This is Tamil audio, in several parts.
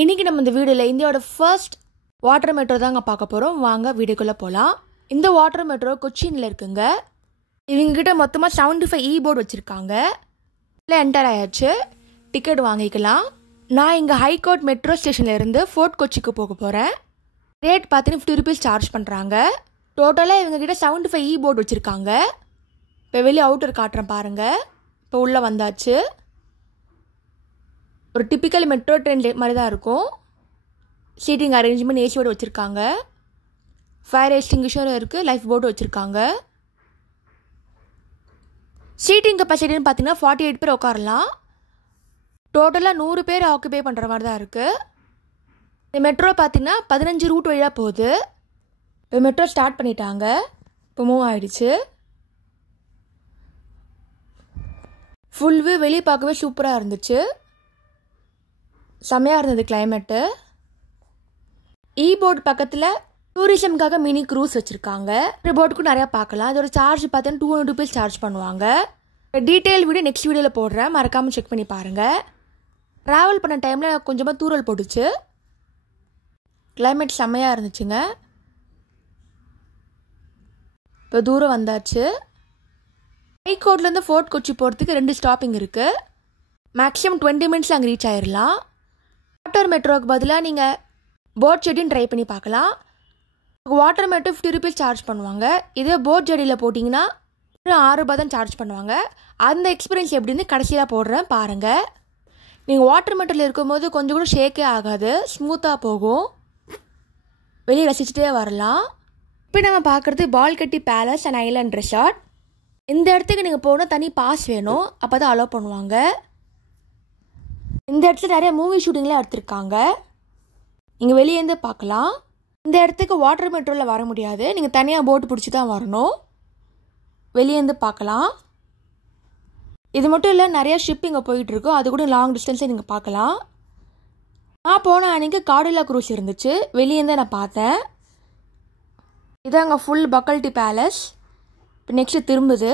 இன்றைக்கி நம்ம இந்த வீடியோவில் இந்தியாவோட ஃபர்ஸ்ட் வாட்டர் மெட்ரோ தாங்க பார்க்க போகிறோம். வாங்க வீடியோக்குள்ளே போகலாம். இந்த வாட்டர் மெட்ரோ கொச்சினில் இருக்குங்க. இவங்ககிட்ட மொத்தமாக 75 போர்டு வச்சுருக்காங்க. இல்லை என்டர் ஆயாச்சு, டிக்கெட் வாங்கிக்கலாம். நான் இங்கே ஹைகோர்ட் மெட்ரோ ஸ்டேஷன்லேருந்து ஃபோர்ட் கொச்சிக்கு போக போகிறேன். ரேட் பார்த்தீங்கன்னா 50 rupees சார்ஜ் பண்ணுறாங்க. டோட்டலாக இவங்ககிட்ட 75 போர்டு வச்சுருக்காங்க. இப்போ வெளியே அவுட்டர் காட்டுறேன் பாருங்கள். இப்போ உள்ளே வந்தாச்சு. ஒரு டிப்பிக்கல் மெட்ரோ ட்ரெயின் மாதிரி தான் இருக்கும். சீட்டிங் அரேஞ்ச்மெண்ட் ஏசியோடு வச்சுருக்காங்க. ஃபயர் எக்ஸ்டிங்விஷரும் இருக்குது, லைஃப் போர்டும் வச்சுருக்காங்க. சீட்டிங் கெப்பாசிட்டின்னு பார்த்தீங்கன்னா 48 பேர் உட்காரலாம். டோட்டலாக 100 பேர் ஆக்குபை பண்ணுற மாதிரி தான் இருக்குது. இந்த மெட்ரோ பார்த்தீங்கன்னா 15 ரூட் வழியாக போகுது. இப்போ மெட்ரோ ஸ்டார்ட் பண்ணிட்டாங்க. இப்போ மூவ் ஆகிடுச்சு. ஃபுல் வியூ வெளியே பார்க்கவே சூப்பராக இருந்துச்சு. செம்மையாக இருந்தது கிளைமேட்டு. போர்டு பக்கத்தில் டூரிசம்காக மினி க்ரூஸ் வச்சுருக்காங்க. ஒரு போர்டுக்கும் நிறையா பார்க்கலாம். அதோட சார்ஜ் பார்த்தீங்கன்னா 200 rupees சார்ஜ் பண்ணுவாங்க. டீட்டெயில் வீடியோ நெக்ஸ்ட் வீடியோவில் போடுறேன், மறக்காமல் செக் பண்ணி பாருங்கள். ட்ராவல் பண்ண டைமில் கொஞ்சமாக தூரல் போட்டுச்சு. கிளைமேட் செம்மையாக இருந்துச்சுங்க. இப்போ தூரம் வந்தாச்சு. ஹைகோர்ட்லேருந்து ஃபோர்ட் கொச்சி போகிறதுக்கு 2 ஸ்டாப்பிங் இருக்குது. மேக்ஸிமம் 20 minutes அங்கே ரீச் ஆயிடலாம். வாட்டர் மெட்ரோவுக்கு பதிலாக நீங்கள் போட் ஜெட்டின்னு ட்ரை பண்ணி பார்க்கலாம். வாட்டர் மெட்ரோ 50 rupees சார்ஜ் பண்ணுவாங்க. இதே போட் ஜெட்டியில் போட்டிங்கன்னா 6 ரூபாய் தான் சார்ஜ் பண்ணுவாங்க. அந்த எக்ஸ்பீரியன்ஸ் எப்படின்னு கடைசியாக போடுறேன் பாருங்கள். நீங்கள் வாட்டர் மெட்ரோவில் இருக்கும்போது கொஞ்சம் கூட ஷேக்கே ஆகாது, ஸ்மூத்தாக போகும். வெளியே ரசிச்சுட்டே வரலாம். இப்போ நம்ம பார்க்குறது பால்கட்டி பேலஸ் அண்ட் ஐலாண்ட் ரெசார்ட். இந்த இடத்துக்கு நீங்கள் போனால் தனி பாஸ் வேணும், அப்போ தான் அலோவ் பண்ணுவாங்க. இந்த இடத்துல நிறைய மூவி ஷூட்டிங்லாம் எடுத்திருக்காங்க. இங்கே வெளியேருந்து பார்க்கலாம். இந்த இடத்துக்கு வாட்டர் மெட்ரோவில் வர முடியாது, நீங்கள் தனியாக போட்டு பிடிச்சி தான் வரணும். வெளியேருந்து பார்க்கலாம். இது மட்டும் இல்லை, நிறைய ஷிப் இங்கே போயிட்டுருக்கோம். அது கூட லாங் டிஸ்டன்ஸே நீங்கள் பார்க்கலாம். நான் போன அன்றைக்கி கார்டிலா க்ரூஸ் இருந்துச்சு, வெளியேருந்து நான் பார்த்தேன். இதாங்க ஃபுல் பக்கல்ட்டி பேலஸ். இப்போ நெக்ஸ்ட்டு திரும்புது.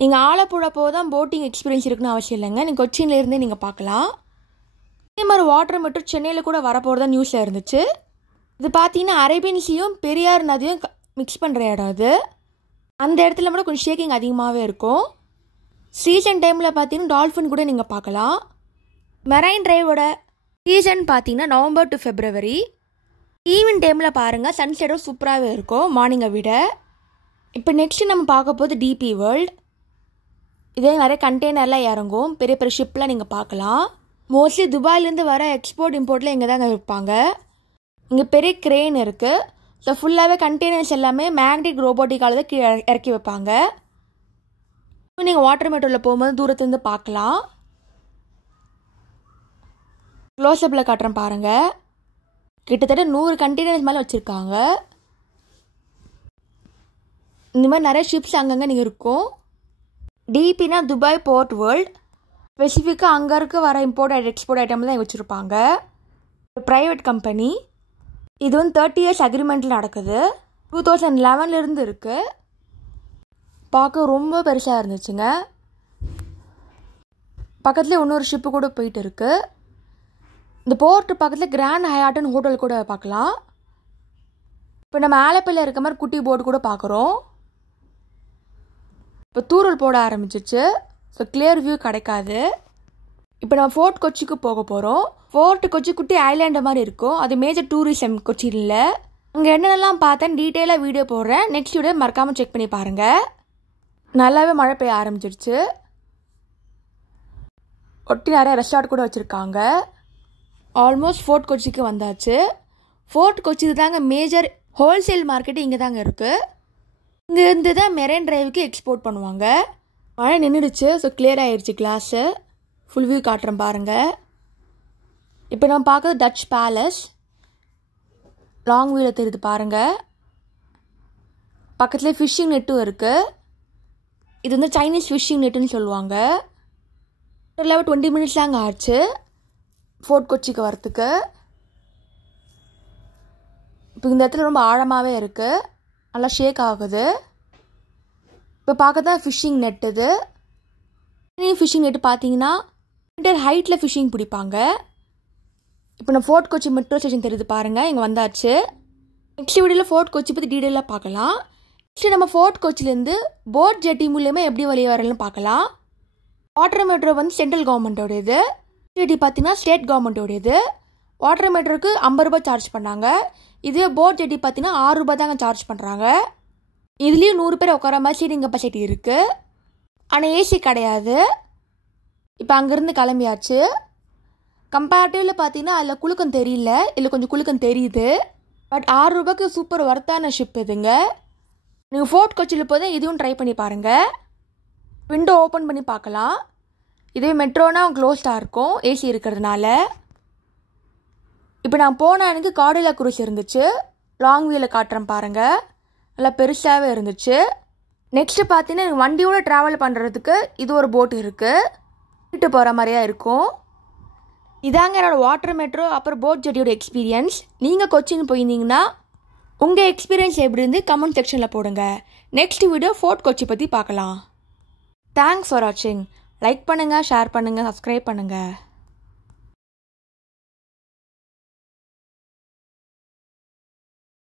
நீங்கள் ஆலப்புழா போக தான் போட்டிங் எக்ஸ்பீரியன்ஸ் இருக்குன்னு அவசியம் இல்லைங்க, நீங்கள் கொச்சின்லேருந்தே நீங்கள் பார்க்கலாம். இதே மாதிரி வாட்டர் மெட்ரோ சென்னையில் கூட வரப்போகிறதா நியூஸில் இருந்துச்சு. இது பார்த்தீங்கன்னா அரேபியன் சீயும் பெரியார் நதியும் மிக்ஸ் பண்ணுற இடம் அது. அந்த இடத்துல மட்டும் கொஞ்சம் ஷேக்கிங் அதிகமாகவே இருக்கும். சீசன் டைமில் பார்த்தீங்கன்னா டால்ஃபின் கூட நீங்கள் பார்க்கலாம். மெரைன் டிரைவோட சீசன் பார்த்தீங்கன்னா நவம்பர் டு ஃபெப்ரவரி. ஈவினிங் டைமில் பாருங்கள், சன்செட்டும் சூப்பராகவே இருக்கும் மார்னிங்கை விட. இப்போ நெக்ஸ்ட்டு நம்ம பார்க்க போது டிபி வேர்ல்டு. இதே நிறைய கண்டெய்னர்லாம் இறங்கும், பெரிய பெரிய ஷிப்லாம் நீங்கள் பார்க்கலாம். மோஸ்ட்லி துபாயிலேருந்து வர எக்ஸ்போர்ட் இம்போர்ட்லாம் இங்கே தாங்க வைப்பாங்க. இங்கே பெரிய க்ரெயின் இருக்குது. ஸோ ஃபுல்லாகவே கண்டெய்னர்ஸ் எல்லாமே மேக்னெட்டிக் ரோபோட்டிக்கால் தான் கீழே இறக்கி வைப்பாங்க. நீங்கள் வாட்டர் மெட்ரோவில் போகும்போது தூரத்துலேருந்து பார்க்கலாம். க்ளோஸ்அப்பில் காட்டுறேன் பாருங்கள். கிட்டத்தட்ட 100 கண்டெய்னர்ஸ் மேலே வச்சுருக்காங்க. இந்த மாதிரி நிறைய ஷிப்ஸ் அங்கங்கே நீங்கள் இருக்கும். டிபினா துபாய் போர்ட் வேர்ல்டு. ஸ்பெசிஃபிக்காக அங்கே இருக்க வர இம்போர்ட் எக்ஸ்போர்ட் ஐட்டம் தான் வச்சுருப்பாங்க. Private company. இது வந்து 30 years அக்ரிமெண்ட்டில் நடக்குது. 2011 இருக்குது. பார்க்க ரொம்ப பெருசாக இருந்துச்சுங்க. பக்கத்துலேயே இன்னொரு ஷிப்பு கூட போயிட்டு இருக்குது. இந்த போர்ட்டு பக்கத்தில் கிராண்ட் ஹயாட்டன் ஹோட்டல் கூட பார்க்கலாம். இப்போ நம்ம ஆலப்பில் இருக்க மாதிரி குட்டி போர்டு கூட பார்க்குறோம். இப்போ தூரல் போட ஆரம்பிச்சிச்சு. ஸோ கிளியர் வியூ கிடைக்காது. இப்போ நம்ம ஃபோர்ட் கொச்சிக்கு போக போகிறோம். ஃபோர்ட் கொச்சி குட்டி ஐலாண்டு மாதிரி இருக்கும். அது மேஜர் டூரிசம் கொச்சியில். அங்கே என்னென்னலாம் பார்த்தேன்னு டீட்டெயிலாக வீடியோ போடுறேன், நெக்ஸ்ட் வீடியோ மறக்காமல் செக் பண்ணி பாருங்கள். நல்லாவே மழை பெய்ய ஆரம்பிச்சிருச்சு. ஒட்டி நிறைய ரெசார்ட் கூட வச்சுருக்காங்க. ஆல்மோஸ்ட் ஃபோர்ட் கொச்சிக்கு வந்தாச்சு. ஃபோர்ட் கொச்சி தாங்க மேஜர் ஹோல்சேல் மார்க்கெட்டு இங்கே தாங்க இருக்குது. இங்கேருந்து தான் மெரைன் டிரைவுக்கு எக்ஸ்போர்ட் பண்ணுவாங்க. மழை நின்றுடுச்சு. ஸோ கிளியர் ஆகிடுச்சு கிளாஸு. ஃபுல் வியூ காட்டுறேன் பாருங்கள். இப்போ நம்ம பார்க்குறது டச் பேலஸ். லாங் வியூவில் தெரியுது பாருங்கள். பக்கத்துலேயே ஃபிஷ்ஷிங் நெட்டும் இருக்குது. இது வந்து சைனீஸ் ஃபிஷ்ஷிங் நெட்டுன்னு சொல்லுவாங்க. 20 minutes அங்கே ஆச்சு ஃபோர்ட் கொச்சிக்கு வரத்துக்கு. இப்போ இந்த இடத்துல ரொம்ப ஆழமாகவே இருக்குது, நல்லா ஷேக் ஆகுது. இப்போ பார்க்க தான் ஃபிஷ்ஷிங் நெட். இது ஃபிஷ்ஷிங் நெட்டு பார்த்தீங்கன்னா ஹைட்டில் ஃபிஷ்ஷிங் பிடிப்பாங்க. இப்போ நான் ஃபோர்ட் கொச்சி மெட்ரோ ஸ்டேஷன் தெரியுது பாருங்கள், இங்கே வந்தாச்சு. நெக்ஸ்ட் வீடியோவில் ஃபோர்ட் கொச்சி பற்றி டீட்டெயிலாக பார்க்கலாம். நெக்ஸ்ட் நம்ம ஃபோர்ட் கொச்சிலேருந்து போட் ஜெட்டி மூலியமாக எப்படி வெளியே வரலன்னு பார்க்கலாம். வாட்டர் மெட்ரோ வந்து சென்ட்ரல் கவர்மெண்ட்டோடையது, ஜெட்டி பார்த்தீங்கன்னா ஸ்டேட் கவர்மெண்ட்டோடையது. வாட்டர் மெட்ரோக்கு 50 ரூபாய் சார்ஜ் பண்ணாங்க. இதே போட் ஜெட்டி பார்த்தீங்கன்னா 6 ரூபாய் தாங்க சார்ஜ் பண்ணுறாங்க. இதுலேயும் 100 பேர் உட்கார மாதிரி சீட்டிங் கெப்பாசிட்டி இருக்குது. ஆனால் ஏசி கிடையாது. இப்போ அங்கேருந்து கிளம்பியாச்சு. கம்பேரிட்டிவில் பார்த்தீங்கன்னா அதில் குலுக்கம் தெரியல, இல்லை கொஞ்சம் குலுக்கம் தெரியுது. பட் 6 ரூபாய்க்கு சூப்பர் ஒர்த்தான ஷிப் இதுங்க. நீங்கள் ஃபோர்ட் கொச்சியில் போய் இதுவும் ட்ரை பண்ணி பாருங்கள். விண்டோ ஓப்பன் பண்ணி பார்க்கலாம். இதுவே மெட்ரோனா க்ளோஸ்டாக இருக்கும் ஏசி இருக்கிறதுனால. இப்போ நான் போன எனக்கு கார்டிலா க்ரூஸ் இருந்துச்சு. லாங் வியூவில் காட்டுறேன் பாருங்கள், நல்லா பெருசாகவே இருந்துச்சு. நெக்ஸ்ட்டு பார்த்தீங்கன்னா எனக்கு வண்டியோட ட்ராவல் பண்ணுறதுக்கு இது ஒரு போட் இருக்குது, வீட்டு போகிற மாதிரியா இருக்கும். இதாங்க என்னோடய வாட்டர் மெட்ரோ அப்புறம் போட் ஜெட்டியோட எக்ஸ்பீரியன்ஸ். நீங்கள் கொச்சின் போயிருந்தீங்கன்னா உங்கள் எக்ஸ்பீரியன்ஸ் எப்படி இருந்து கமெண்ட் செக்ஷனில் போடுங்க. நெக்ஸ்ட் வீடியோ ஃபோர்ட் கொச்சி பற்றி பார்க்கலாம். தேங்க்ஸ் ஃபார் வாட்சிங். லைக் பண்ணுங்கள், ஷேர் பண்ணுங்கள், சப்ஸ்கிரைப் பண்ணுங்கள்.